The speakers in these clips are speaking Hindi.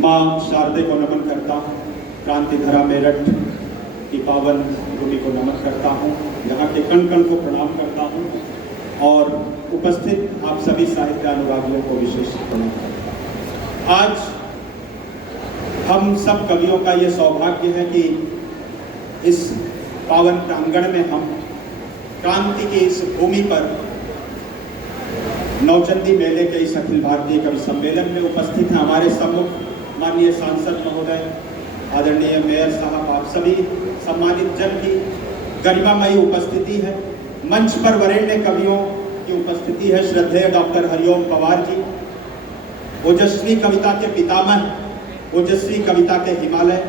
माँ शारदे को नमन करता हूँ। क्रांति धरा मेरठ की पावन भूमि को नमन करता हूँ। यहाँ के कण कण को प्रणाम करता हूँ और उपस्थित आप सभी साहित्य अनुरागियों को विशेष प्रणाम करता हूँ। आज हम सब कवियों का ये सौभाग्य है कि इस पावन प्रांगण में हम क्रांति की इस भूमि पर नौचंदी मेले के इस अखिल भारतीय कवि सम्मेलन में उपस्थित हैं। हमारे सम्मुख माननीय सांसद महोदय, आदरणीय मेयर साहब, आप सभी सम्मानित जन की गरिमामयी उपस्थिति है। मंच पर वरेण्य कवियों की उपस्थिति है। श्रद्धेय डॉक्टर हरिओम पवार जी, ओजस्वी कविता के पितामह, ओजस्वी कविता के हिमालय,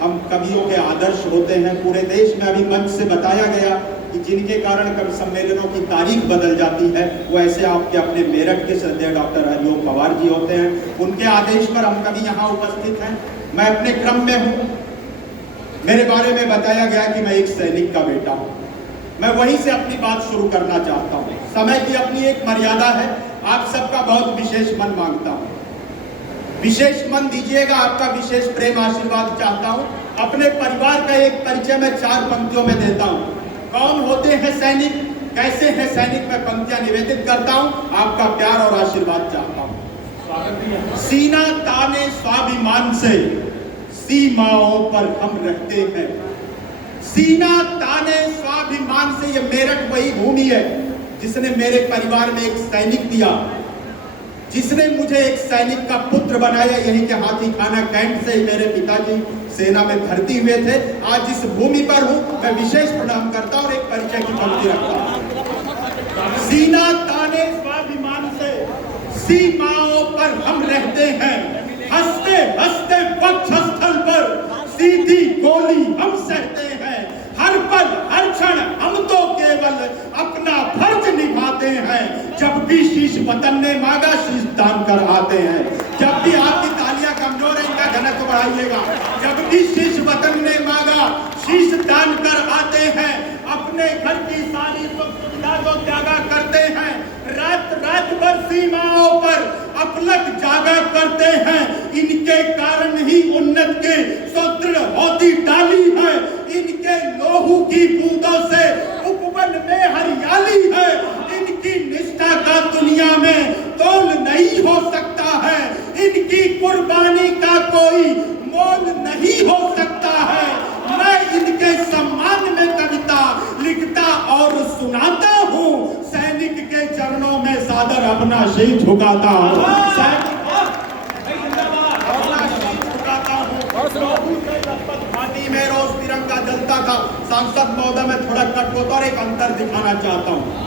हम कवियों के आदर्श होते हैं। पूरे देश में अभी मंच से बताया गया कि जिनके कारण कवि सम्मेलनों की तारीख बदल जाती है, वो ऐसे आपके अपने मेरठ के श्रद्धेय डॉक्टर हरिओम पवार जी होते हैं। उनके आदेश पर हम कभी यहाँ उपस्थित हैं। मैं अपने क्रम में हूँ। मेरे बारे में बताया गया कि मैं एक सैनिक का बेटा हूँ। मैं वहीं से अपनी बात शुरू करना चाहता हूँ। समय की अपनी एक मर्यादा है। आप सबका बहुत विशेष मन मांगता हूँ। विशेष मन दीजिएगा, आपका विशेष प्रेम आशीर्वाद चाहता हूँ। अपने परिवार का एक परिचय मैं 4 पंक्तियों में देता हूँ। कौन होते हैं सैनिक, कैसे हैं सैनिक, मैं पंक्तियां निवेदित करता हूँ। आपका प्यार और आशीर्वाद चाहता हूँ। सीना ताने स्वाभिमान से सीमाओं पर हम रहते हैं। सीना ताने स्वाभिमान से, ये मेरठ वही भूमि है जिसने मेरे परिवार में एक सैनिक दिया, जिसने मुझे एक सैनिक का पुत्र बनाया। यहीं के हाथी खाना कैंट से मेरे पिताजी सेना में भर्ती हुए थे। आज इस भूमि पर हूं, मैं विशेष प्रणाम करता हूं और एक परिचय की पंक्ति रखता हूं। सीना ताने स्वाभिमान से सीमाओं पर हम रहते हैं। हंसते हंसते वक्षस्थल पर सीधी गोली हम सहते हैं। हर पल हर क्षण हम तो केवल अपना फर्ज निभाते हैं। जब भी शीश वतन ने मांगा, शीश दान कर आते हैं। जब भी आपकी तालियां कमजोर है, इनका घनत्व बढ़ाइएगा। जब भी शीश वतन ने मांगा, शीश दान कर आते हैं। अपने घर की सारी सुख सुविधा को त्यागा करते हैं। रात रात भर सीमाओं पर अपलक जागा करते हैं। इनके कारण ही उन्नत के सुदृढ़ होती डाली है। इनके लोहू की बूंदों से उपवन में हरियाली है। इनकी निष्ठा का दुनिया में तोल नहीं हो सकता है। इनकी कुर्बानी का कोई मोल नहीं हो सकता है। मैं इनके सम्मान में कविता लिखता और सुनाता हूँ। सैनिक के चरणों में सादर अपना शीश झुकाता हूँ। घाटी में रोज तिरंगा जलता था। सांसद महोदय में थोड़ा कट होता और एक अंतर दिखाना चाहता हूँ।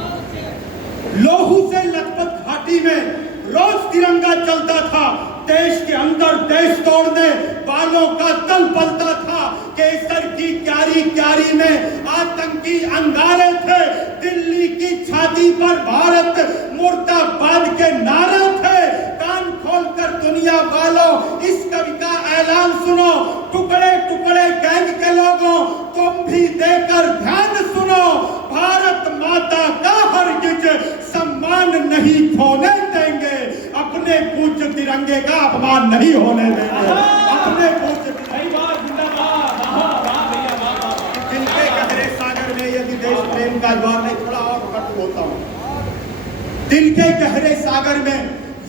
लोहू से लखपत घाटी में रोज तिरंगा चलता था। देश के अंदर देश तोड़ने वालों का दल पलता था। केसर की क्यारी क्यारी में आतंकी अंगारे थे। दिल्ली की छाती पर भारत मुर्दाबाद के नारे थे। कान खोलकर दुनिया वालों इस कवि का ऐलान सुनो। टुकड़े टुकड़े गैंग के लोगों, तुम भी देकर ध्यान सुनो। भारत माता का हरगिज सम्मान नहीं खोने देंगे। अपने पूज्य तिरंगे का अपमान नहीं होने देंगे। अपने पूज्य जिनके गहरे सागर में यदि देश प्रेम का ज्वार नहीं, थोड़ा और कट होता हूं। दिल के गहरे सागर में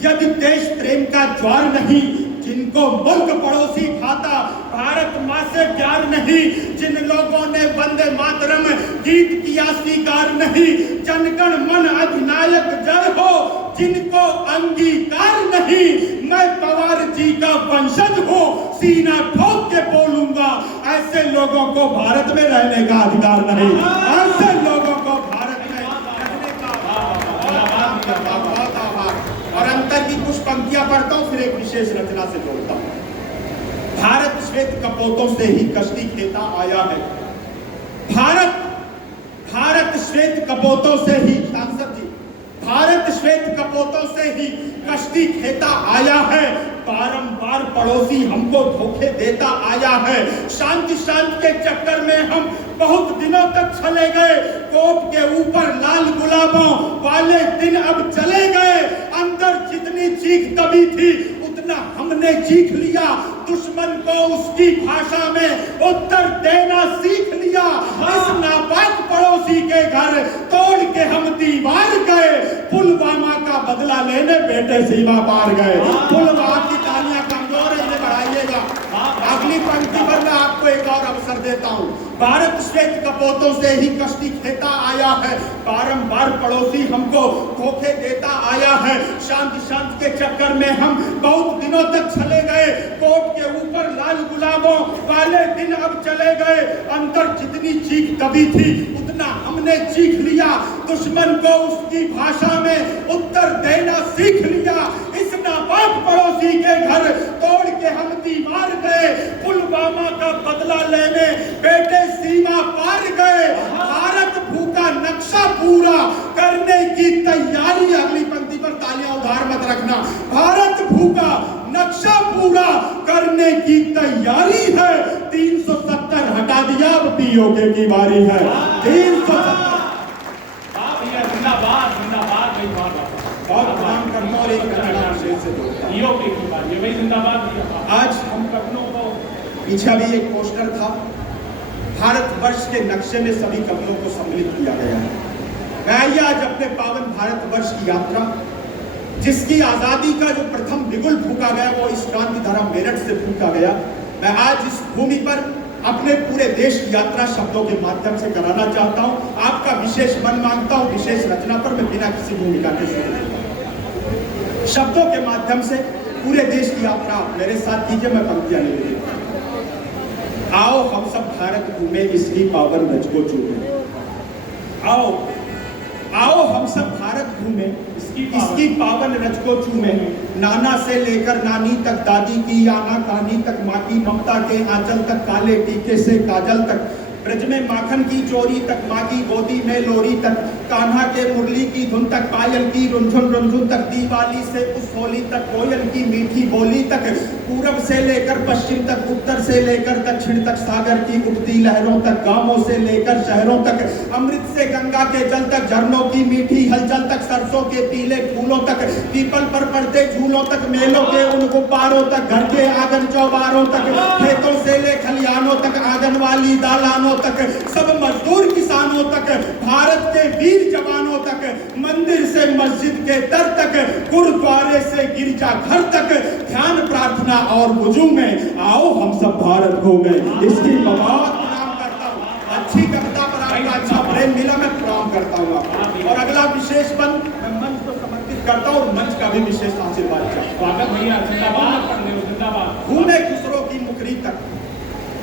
यदि देश प्रेम का ज्वार नहीं, जिनको मुल्क पड़ोसी खाता, भारत माँ से प्यार नहीं, जिन लोगों ने वंदे मातरम गीत किया स्वीकार नहीं, जनगण मन अधिनायक जय हो जिनको अंगीकार नहीं, मैं पवार जी का वंशज हूँ, सीना ठोक के बोलूंगा, ऐसे लोगों को भारत में रहने का अधिकार नहीं। ऐसे लोगों को भारत में रहने का बहुत आभार। और अंतर की कुछ पंक्तियां पढ़ता हूं, फिर एक विशेष रचना से जोड़ता हूं। भारत श्वेत कपोतों से ही कश्ती खेता आया है। भारत श्वेत कपोतों से ही, सांसद जी, भारत श्वेत कपोतों से ही कश्ती खेता आया है। बारंबार पड़ोसी हमको धोखे देता आया है। शांति के चक्कर में हम बहुत दिनों तक चले गए। कोप के ऊपर लाल गुलाबों वाले दिन अब चले गए। अंदर जितनी चीख दबी थी उतना उतना हमने चीख लिया, दुश्मन को उसकी भाषा में उत्तर देना सीख लिया। इस नापाक पड़ोसी के घर तोड़ के हम दीवार गए, पुलवामा का बदला लेने बेटे सीमा पार गए। पुलवामा की तालियां कमजोर है, इन्हें बढ़ाइएगा। अगली पंक्ति पर मैं आपको एक और अवसर देता हूं। भारत श्वेत कपोतों से ही कष्टी खेता आया है, बारंबार पड़ोसी हमको धोखे देता आया है। शांति शांति के चक्कर में हम बहुत दिनों तक चले गए, कोट के ऊपर लाल गुलाबों वाले दिन अब चले गए। अंदर जितनी चीख तभी थी उतना हमने चीख लिया, दुश्मन को उसकी भाषा में उत्तर देना सीख लिया। इस नापाक पड़ोसी के घर तोड़ के हम दीवार गए, पुलवामा का बदला लेने बेटे सीमा पार गए। भारत भूखा नक्शा पूरा करने की तैयारी। अगली पंक्ति पर तालियां उधार मत रखना। भारत भूखा नक्शा पूरा करने की तैयारी है। 370 हटा दिया, अब पीओके की बारी है। 370 और काम करना और एक आज हम कपड़ों को पीछे भी एक पोस्टर था, भारतवर्ष के नक्शे में सभी कपड़ों को सम्मिलित किया गया है। मैं आइए आज अपने पावन भारतवर्ष की यात्रा, जिसकी आजादी का जो प्रथम बिगुल फूका गया वो इस क्रांति धारा मेरठ से फूका गया। मैं आज इस भूमि पर अपने पूरे देश की यात्रा शब्दों के माध्यम से कराना चाहता हूं। आपका विशेष मन मांगता हूं, विशेष रचना पर मैं बिना किसी भूमिका के शब्दों के माध्यम से पूरे देश की यात्रा मेरे साथ कीजिए। मैं पंक्तियां ले लेता। आओ हम सब भारत घूमे, इसकी पावन रज को चूमे। आओ आओ हम सब भारत घूमे, इसकी पावन रज को चूमे। नाना से लेकर नानी तक, दादी की आना कहानी तक, माँ की ममता के आंचल तक, काले टीके से काजल तक, ब्रज में माखन की चोरी तक, माँ की गोदी में लोरी तक, कान्हा के मुरली की धुन तक, पायल की रुंझुन रुंझुन तक, दीवाली से उस होली तक, कोयल की मीठी बोली तक, पूरब से लेकर पश्चिम तक, उत्तर से लेकर दक्षिण तक, सागर की उठती लहरों तक, गांवों से लेकर शहरों तक, अमृत से गंगा के जल तक, झरनों की मीठी हलचल तक, सरसों के पीले फूलों तक, पीपल पर पड़ते झूलों तक, मेलों के उन गुब्बारों तक, घर के आंगन चौबारों तक, खेतों से ले खलियानों तक, आंगन वाली दालानों तक, सब मजदूर किसानों तक, भारत के वीर जवानों तक, मंदिर से मस्जिद के दर तक, गुरुद्वारे से गिरजा घर तक, ध्यान प्रार्थना और वुजू में आओ हम सब भारत घूमे। इसकी बहुत प्रणाम करता हूँ। अच्छी कविता पर आपका अच्छा प्रेम मिला, मैं प्रणाम करता हूँ आपको। और अगला विशेष बन मैं मंच को समर्पित करता हूँ और मंच का भी विशेष आशीर्वाद चाहता हूँ। घूमे खुसरो की मुकरी तक,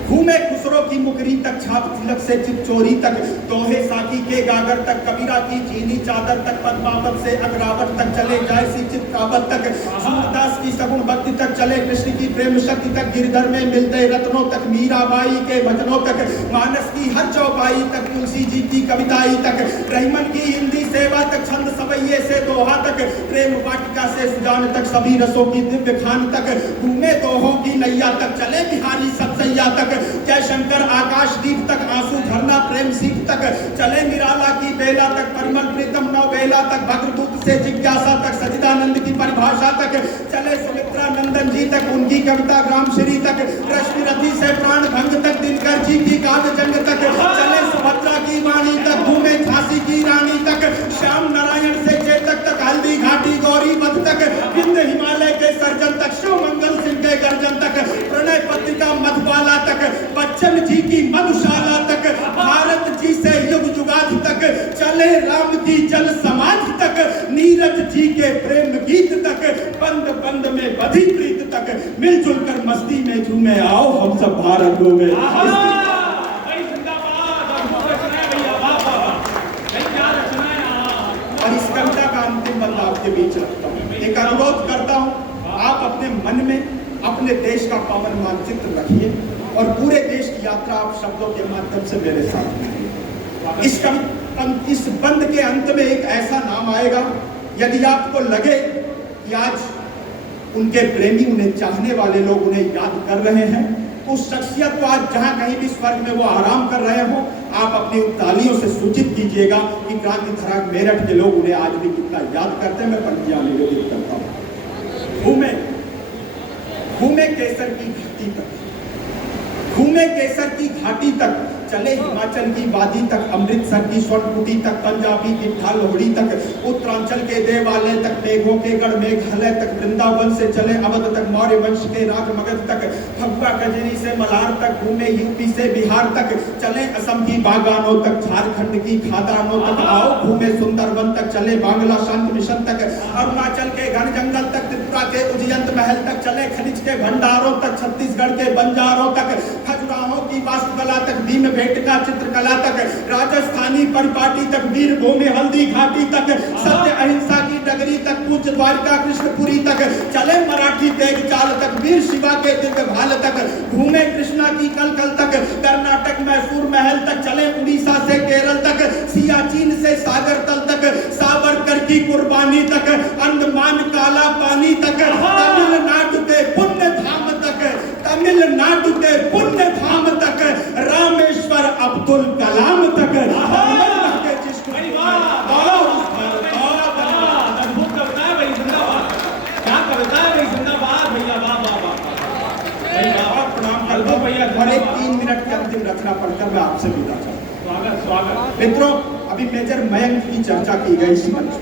घूमे खुसरो की मुकरी तक, छाप तिलक से चित चोरी तक, दोहे साकी के गागर तक, कबीरा की चीनी चादर तक, पद्मावत से अग्रावत तक, चले जायसी चित्रावत तक, सूरदास की सगुण भक्ति तक, चले कृष्ण की प्रेम शक्ति तक, गिरधर में मिलते रत्नों तक, मीराबाई के भजनों तक, मानस की हर चौपाई तक, तुलसी जी की कविताई तक, रहीमन की हिंदी सेवा तक, छंद सवैये से दोहा तक, प्रेम वाटिका से सुजान तक, सभी रसों की दिव्य खान तक, घूमे दोहों की नैया तक, चले बिहारी सतसैया तक, जय शंकर आकाशदीप तक, आंसू झरना प्रेम सीख तक, चले निराला की बेला तक, परिमल प्रीतम नवबेला तक, भद्रदूत से जिज्ञासा तक, सचिदानंद की परिभाषा तक, चले सुमित्रा नंदन जी तक, उनकी कविता ग्राम श्री तक, रश्मि रथी से प्राण भंग तक, दिनकर जी की काव्य जंग तक, चले सुभद्रा की वाणी तक, घूमे झांसी की रानी तक, श्याम नारायण से चेतक तक, हल्दी घाटी गौरी मठ तक, विंध्य हिमालय के सर्जन तक, शिव मंगल सिंह के गर्जन तक, प्रणय पत्रिका मधुबाला तक, बच्चन जी की मधुशाला तक, भारत जी से युग युगादि तक, चले राम की जल समाधि तक, नीरज जी के प्रेम गीत तक, बंद बंद में बधी प्रीत तक, मिलजुल कर मस्ती में झूमे। आओ हम सब भारत घूमे। और इस कविता का अंतिम बंद आपके बीच रखता हूँ। एक अनुरोध करता हूँ, आप अपने मन में अपने देश का पावन मानचित्र रखिए और पूरे देश की यात्रा आप शब्दों के माध्यम से मेरे साथ में। इस बंद के अंत में एक ऐसा नाम आएगा, यदि आपको लगे कि आज उनके प्रेमी, उन्हें चाहने वाले लोग उन्हें याद कर रहे हैं, उस शख्सियत को आज जहां कहीं भी स्वर्ग में वो आराम कर रहे हो, आप अपनी तालियों से सूचित कीजिएगा कि क्रांति धरा मेरठ के लोग उन्हें आज भी कितना याद करते हैं। मैं पंक्तियां निवेदित करता हूं। घूमे घूमे केसर की घाटी तक, घूमे केसर की घाटी तक, चले हिमाचल की वादी तक, अमृतसर की स्वर्णकुटी तक, पंजाबी की ढालोड़ी तक, उत्तरांचल के देवालय तक, मेघों के गढ़ मेघालय तक, वृंदावन से चले अवध तक, मौर्य वंश के राज मगध तक, भगवा कजरी से मलार तक, घूमे यूपी से बिहार तक, चले असम की बागानों तक, झारखंड की खादानों तक, आओ घूमे सुंदरवन तक, चले बांग्ला शांति मिशन तक, अरुणाचल के घन जंगल तक, त्रिपुरा के उज्जैन महल तक, चले खनिज के भंडारों तक, छत्तीसगढ़ के बंजारों तक, खजुराहों की वास्तुकला तक, भीम भेटका चित्रकला तक, राजस्थानी परिपाटी तक, वीर भूमि हल्दी घाटी तक, सत्य अहिंसा की डगरी तक, पूज्य द्वारका कृष्णपुरी तक, चले मराठी तेग चाल तक, वीर शिवा के दिव्य भाल तक, घूमे कृष्णा की कलकल तक, कर्नाटक मैसूर महल तक, चले उड़ीसा से केरल तक, सियाचिन से सागर तल तक, सावरकर की कुर्बानी तक, अंडमान काला पानी तक, तमिलनाडु के पुण्य धाम तक, तमिलनाडु के पुण्य धाम तक, रामेश्वर अब्दुल कलाम तक, अद्भुत कविता है भाई, जिंदाबाद। क्या कविता है भाई, जिंदाबाद भैया, वाह वाह वाह। प्रणाम कर दो भैया। और एक 3 मिनट की अंतिम रचना पढ़कर मैं आपसे विदा चाहता हूं। स्वागत स्वागत। मित्रों, अभी मेजर मयंक की चर्चा की गई इस मंच